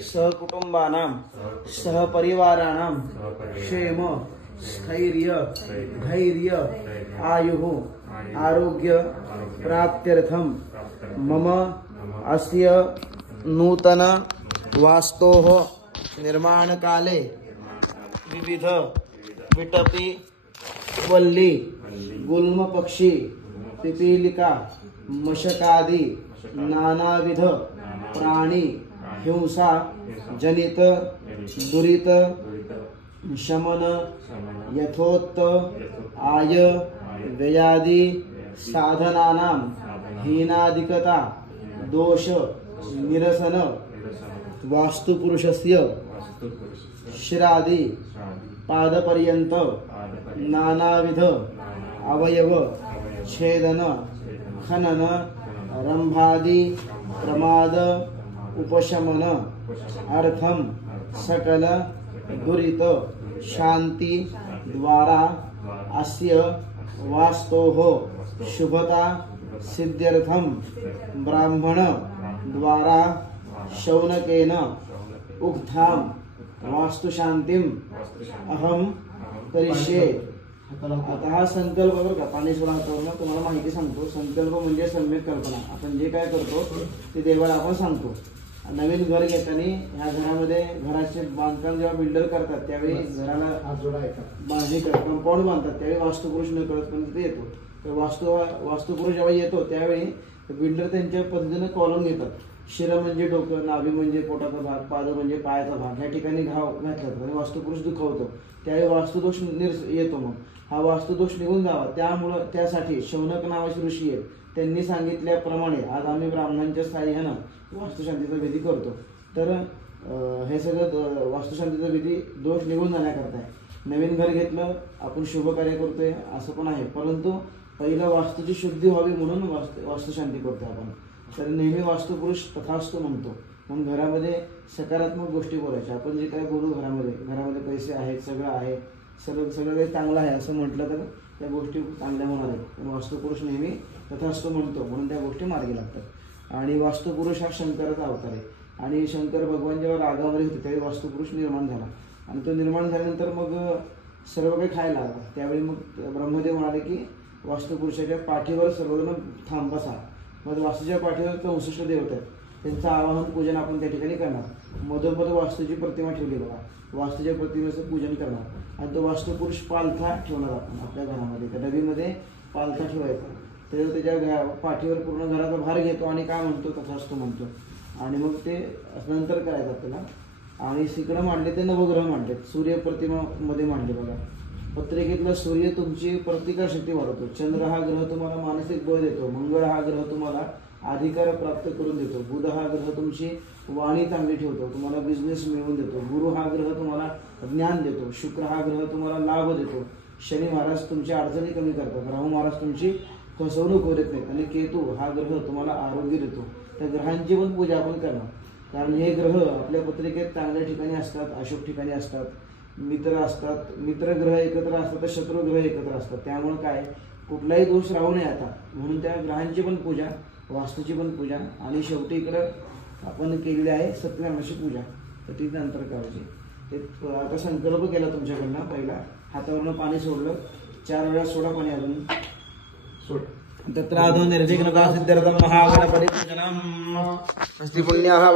सहकुटुंबानां सहपरिवाराणां क्षेम स्थैर्य धैर्य आयुः आरोग्य प्राप्त्यर्थं मम अस्य नूतन वास्तोः निर्माणकाले विविध विटपी वल्ली गुल्मपक्षी पिपीलिका मशकादि नानाविध प्राणी हिंसा जनित दुरित शमन यथोक्त आय व्ययादि साधनानां हीनादिकता दोष निरसन वास्तुपुरुषस्य शिरादि पादपर्यंत नानाविध अवयव छेदन खनन रंभादि प्रमाद उपशमन अर्थम सकल दुरित शांति द्वारा अस्य वास्तोः शुभता सिद्ध्यर्थम ब्राह्मण द्वारा शौनकेन उक्तां वास्तुशांतिम अहम करिष्ये। आता हा संकल्प बरं का पाणी सोडा हातावर तुम्हाला माहिती सांगतो। संकल्प म्हणजे सम्यक कल्पना। आपण जे काय करतो ते देवाला आपण सांगतो। नवीन घर घेताना ह्या घरामध्ये घराचे बांधकाम जेव्हा बिल्डर करतात त्यावेळी घराला बांधणी करतात कंपाऊंड बांधतात त्यावेळी वास्तुपुरुष न कळत येतो। तर वास्तुपुरुष जेव्हा येतो त्यावेळी बिल्डर त्यांच्या पद्धतीने कॉलम घेतात। शिर म्हणजे डोकं नाभी म्हणजे पोटाचा भाग पाद म्हणजे पायाचा भाग ह्या ठिकाणी घाव घातला आणि वास्तुपुरुष दुखावतो त्यावेळी वास्तुदोष येतो। मग हा वास्तुदोष निघून जावा त्यामुळे त्यासाठी शौनक नावाचे ऋषी आहेत त्यांनी सांगितल्याप्रमाणे आज आम्ही ब्राह्मणांच्या साह्यानं वास्तुशांतीचा विधी करतो। तर हे सगळं वास्तुशांतीचा विधी दोष निघून जाण्याकरता आहे। नवीन घर घेतलं आपण शुभ कार्य करतोय असं पण आहे परंतु पहिला वास्तूची शुद्धी व्हावी म्हणून वास्तुशांती करतोय आपण। तर नेहमी वास्तुपुरुष तथास्तु म्हणतो म्हणून घरामध्ये सकारात्मक गोष्टी बोलायच्या। आपण जे काय बोलू घरामध्ये पैसे आहेत सगळं आहे सगळं काही चांगलं आहे असं म्हटलं तर त्या गोष्टी चांगल्या होणार आहेत। वास्तुपुरुष नेहमी तथास्तु म्हणतो म्हणून त्या गोष्टी मार्गी लागतात। आणि वास्तुपुरुष हा शंकराचा अवतार आहे आणि शंकर भगवान जेव्हा रागामध्ये होते त्यावेळी वास्तुपुरुष निर्माण झाला आणि तो निर्माण झाल्यानंतर मग सर्व काही खायला लागला। त्यावेळी मग ब्रह्मदेव म्हणाले की वास्तुपुरुषाच्या पाठीवर सर्वजण थांब बसा। मग वास्तूच्या पाठीवर 64 देवता आहेत त्यांचं आवाहन पूजन आपण त्या ठिकाणी करणार। मधोमध वास्तूची प्रतिमा ठेवली बघा वास्तूच्या प्रतिमेचं पूजन करणार आणि तो वास्तुपुरुष पालथा ठेवणार आपण आपल्या घरामध्ये। त्या डबीमध्ये पालथा ठेवायचा त्याच्या पाठीवर पूर्ण घराचा भार घेतो आणि काय म्हणतो तथास्तु म्हणतो आणि मग ते नंतर करायचं आपल्याला। आणि सिकडं मांडले ते नवग्रह मांडले सूर्य प्रतिमा मध्ये मांडले बघा। पत्रिकेतला सूर्य तुमची प्रतिकारशक्ती वाढवतो चंद्र हा ग्रह तुम्हाला मानसिक बळ देतो मंगळ हा ग्रह तुम्हाला अधिकार प्राप्त करून देतो बुध हा ग्रह तुमची वाणी चांगली ठेवतो तुम्हाला बिझनेस मिळवून देतो गुरु हा ग्रह तुम्हाला ज्ञान देतो शुक्र हा ग्रह तुम्हाला लाभ देतो शनी महाराज तुमच्या अडचणी कमी करतात राहू महाराज तुमची फसवणूक होत नाही आणि केतू हा ग्रह तुम्हाला आरोग्य देतो। त्या ग्रहांची पण पूजा आपण करणार कारण हे ग्रह आपल्या पत्रिकेत चांगल्या ठिकाणी असतात अशुभ ठिकाणी असतात मित्र असतात मित्र ग्रह एकत्र असतात तर शत्रू ग्रह एकत्र असतात त्यामुळे काय कुठलाही दोष राहू नये आता म्हणून त्या ग्रहांची पण पूजा वास्तूची पण पूजा आणि शेवटी इकडं आपण केलेली आहे सत्यनारायणाची पूजा तर ती नंतर करायची। ते आता संकल्प केला तुमच्याकडनं पहिला हातावरनं पाणी सोडलं 4 वेळा सोडा पाणी अजून सोड तत्राधो निर्विघ्नता सिद्ध्यर्थं महागणपती पूजनम् अस्ति पुण्याः